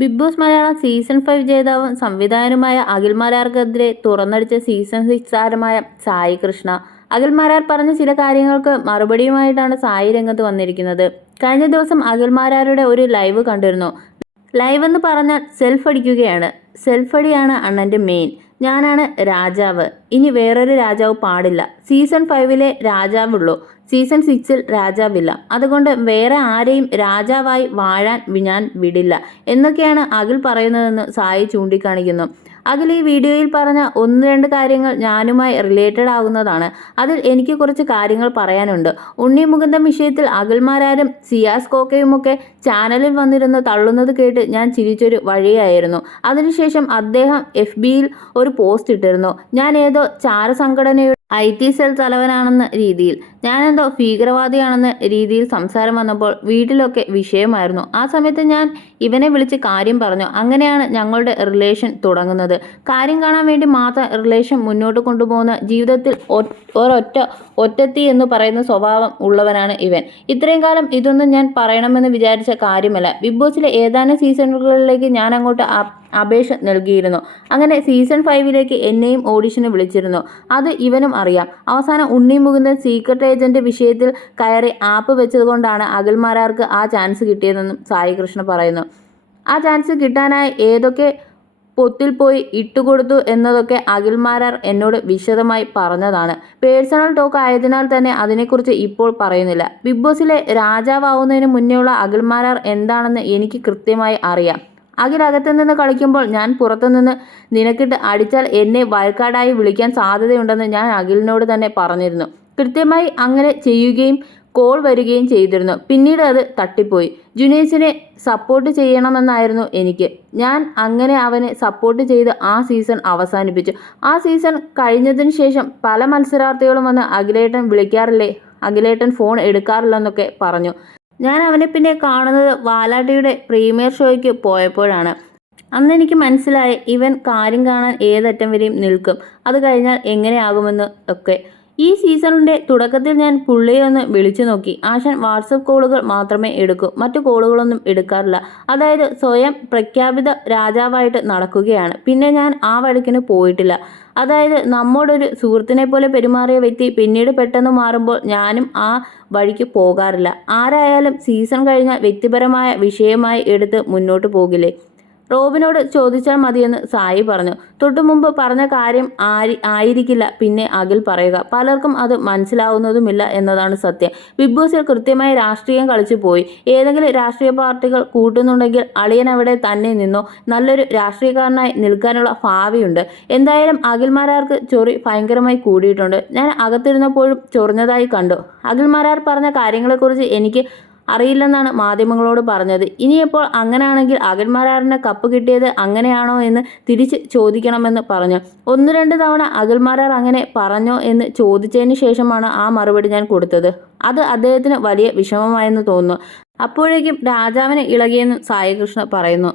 Big boss Malayalam season 5 ജേതാവും സംവിധായകനുമായ Akhil മാരാർക്കെതിരെ തുറന്നടിച്ച season 6 താരമായ സായി കൃഷ്ണ. അഖിൽ മാരാർ പറഞ്ഞ ചില കാര്യങ്ങൾക്ക് മറുപടിയുമായിട്ടാണ് സായി രംഗത്ത് വന്നിരിക്കുന്നത്. കഴിഞ്ഞ ദിവസം അഖിൽ മാരാരുടെ ഒരു ലൈവ് കണ്ടിരുന്നു. ലൈവ് എന്ന് പറഞ്ഞാൽ സെൽഫ് അടിക്കുകയാണ്. സെൽഫ് അടിയാണ് അണ്ണൻ്റെ മെയിൻ. ഞാനാണ് രാജാവ്, ഇനി വേറൊരു രാജാവ് പാടില്ല. സീസൺ 5-ലെ രാജാവുള്ളൂ, സീസൺ 6-ൽ രാജാവില്ല. അതുകൊണ്ട് വേറെ ആരെയും രാജാവായി വാഴാൻ ഞാൻ വിടില്ല എന്നൊക്കെയാണ് അഖിൽ പറയുന്നതെന്ന് സായി ചൂണ്ടിക്കാണിക്കുന്നു. അഖിൽ ഈ വീഡിയോയിൽ പറഞ്ഞ 1-2 കാര്യങ്ങൾ ഞാനുമായി റിലേറ്റഡ് ആകുന്നതാണ്. അതിൽ എനിക്ക് കുറച്ച് കാര്യങ്ങൾ പറയാനുണ്ട്. ഉണ്ണി മുകുന്ദൻ വിഷയത്തിൽ അഖിൽ മാരാരും സിയാസ് കോക്കയുമൊക്കെ ചാനലിൽ വന്നിരുന്ന് തള്ളുന്നത് കേട്ട് ഞാൻ ചിരിച്ചൊരു വഴിയായിരുന്നു. അതിനുശേഷം അദ്ദേഹം FB-യിൽ ഒരു പോസ്റ്റ് ഇട്ടിരുന്നു. ഞാൻ ഏതോ ചാരസംഘടനയുടെ IT സെൽ തലവനാണെന്ന രീതിയിൽ, ഞാനെന്തോ ഭീകരവാദിയാണെന്ന രീതിയിൽ സംസാരം വന്നപ്പോൾ വീട്ടിലൊക്കെ വിഷയമായിരുന്നു. ആ സമയത്ത് ഞാൻ ഇവനെ വിളിച്ച് കാര്യം പറഞ്ഞു. അങ്ങനെയാണ് ഞങ്ങളുടെ റിലേഷൻ തുടങ്ങുന്നത്. കാര്യം കാണാൻ വേണ്ടി മാത്രം റിലേഷൻ മുന്നോട്ട് കൊണ്ടുപോകുന്ന, ജീവിതത്തിൽ ഒറ്റത്തി എന്ന് പറയുന്ന സ്വഭാവം ഉള്ളവനാണ് ഇവൻ. ഇത്രയും കാലം ഇതൊന്നും ഞാൻ പറയണമെന്ന് വിചാരിച്ച കാര്യമല്ല. ബിഗ് ബോസിലെ ഏതാനും സീസണുകളിലേക്ക് ഞാൻ അങ്ങോട്ട് അപേക്ഷ നൽകിയിരുന്നു. അങ്ങനെ സീസൺ 5-ലേക്ക് എന്നെയും ഓഡിഷന് വിളിച്ചിരുന്നു. അത് ഇവനും അറിയാം. അവസാനം ഉണ്ണി മുകുന്ദൻ സീക്രട്ട് ഏജന്റ് വിഷയത്തിൽ കയറി ആപ്പ് വെച്ചതുകൊണ്ടാണ് അഖിൽ മാരാർക്ക് ആ ചാൻസ് കിട്ടിയതെന്നും സായി കൃഷ്ണ പറയുന്നു. ആ ചാൻസ് കിട്ടാനായി ഏതൊക്കെ പൊത്തിൽ പോയി ഇട്ടുകൊടുത്തു എന്നതൊക്കെ അഖിൽ മാരാർ എന്നോട് വിശദമായി പറഞ്ഞതാണ്. പേഴ്സണൽ ടോക്ക് ആയതിനാൽ തന്നെ അതിനെക്കുറിച്ച് ഇപ്പോൾ പറയുന്നില്ല. ബിഗ് ബോസിലെ രാജാവാവുന്നതിന് മുന്നേയുള്ള അഖിൽ മാരാർ എന്താണെന്ന് എനിക്ക് കൃത്യമായി അറിയാം. അഖിൽ അകത്തു നിന്ന് കളിക്കുമ്പോൾ ഞാൻ പുറത്തുനിന്ന് നിനക്കിട്ട് അടിച്ചാൽ എന്നെ വയൽക്കാടായി വിളിക്കാൻ സാധ്യതയുണ്ടെന്ന് ഞാൻ അഖിലിനോട് തന്നെ പറഞ്ഞിരുന്നു. കൃത്യമായി അങ്ങനെ ചെയ്യുകയും കോൾ വരികയും ചെയ്തിരുന്നു. പിന്നീട് അത് തട്ടിപ്പോയി. ജുനൈസിനെ സപ്പോർട്ട് ചെയ്യണമെന്നായിരുന്നു എനിക്ക്. ഞാൻ അങ്ങനെ അവനെ സപ്പോർട്ട് ചെയ്ത് ആ സീസൺ അവസാനിപ്പിച്ചു. ആ സീസൺ കഴിഞ്ഞതിന് ശേഷം പല മത്സരാർത്ഥികളും വന്ന് അഖിലേട്ടൻ വിളിക്കാറില്ലേ, അഖിലേട്ടൻ ഫോൺ എടുക്കാറില്ലെന്നൊക്കെ പറഞ്ഞു. ഞാൻ അവനെ പിന്നെ കാണുന്നത് വാലാട്ടിയുടെ പ്രീമിയർ ഷോയ്ക്ക് പോയപ്പോഴാണ്. അന്ന് എനിക്ക് മനസ്സിലായി ഇവൻ കാര്യം കാണാൻ ഏതറ്റം വരെയും നിൽക്കും, അത് കഴിഞ്ഞാൽ എങ്ങനെയാകുമെന്ന് ഒക്കെ. ഈ സീസണിൻ്റെ തുടക്കത്തിൽ ഞാൻ പുള്ളിയെ ഒന്ന് വിളിച്ചു നോക്കി. ആശാൻ വാട്സപ്പ് കോളുകൾ മാത്രമേ എടുക്കൂ, മറ്റു കോളുകളൊന്നും എടുക്കാറില്ല. അതായത് സ്വയം പ്രഖ്യാപിത രാജാവായിട്ട് നടക്കുകയാണ്. പിന്നെ ഞാൻ ആ വഴിക്കിന് പോയിട്ടില്ല. അതായത് നമ്മോടൊരു സുഹൃത്തിനെ പോലെ പെരുമാറിയ വ്യക്തി പിന്നീട് പെട്ടെന്ന് മാറുമ്പോൾ ഞാനും ആ വഴിക്ക് പോകാറില്ല. ആരായാലും സീസൺ കഴിഞ്ഞാൽ വ്യക്തിപരമായ വിഷയമായി എടുത്ത് മുന്നോട്ട് പോകില്ലേ, റോബിനോട് ചോദിച്ചാൽ മതിയെന്ന് സായി പറഞ്ഞു. തൊട്ടു മുമ്പ് പറഞ്ഞ കാര്യം ആയിരിക്കില്ല പിന്നെ അഖിൽ പറയുക. പലർക്കും അത് മനസ്സിലാവുന്നതുമില്ല എന്നതാണ് സത്യം. ബിഗ് ബോസിൽ കൃത്യമായി രാഷ്ട്രീയം കളിച്ചു പോയി. ഏതെങ്കിലും രാഷ്ട്രീയ പാർട്ടികൾ കൂട്ടുന്നുണ്ടെങ്കിൽ അളിയൻ അവിടെ തന്നെ നിന്നോ, നല്ലൊരു രാഷ്ട്രീയക്കാരനായി നിൽക്കാനുള്ള ഭാവിയുണ്ട്. എന്തായാലും അഖിൽ മാരാർക്ക് ചൊറി ഭയങ്കരമായി കൂടിയിട്ടുണ്ട്. ഞാൻ അകത്തിരുന്നപ്പോഴും ചൊറിഞ്ഞതായി കണ്ടു. അഖിൽ മാരാർ പറഞ്ഞ കാര്യങ്ങളെക്കുറിച്ച് എനിക്ക് അറിയില്ലെന്നാണ് മാധ്യമങ്ങളോട് പറഞ്ഞത്. ഇനിയെപ്പോൾ അങ്ങനെയാണെങ്കിൽ അഖിൽ മാരാറിന് കപ്പ് കിട്ടിയത് അങ്ങനെയാണോ എന്ന് തിരിച്ച് ചോദിക്കണമെന്ന് പറഞ്ഞു. 1-2 തവണ അഖിൽ മാരാർ അങ്ങനെ പറഞ്ഞോ എന്ന് ചോദിച്ചതിന് ശേഷമാണ് ആ മറുപടി ഞാൻ കൊടുത്തത്. അത് അദ്ദേഹത്തിന് വലിയ വിഷമമായെന്ന് തോന്നുന്നു. അപ്പോഴേക്കും രാജാവിന് ഇളകിയെന്ന് സായി കൃഷ്ണ പറയുന്നു.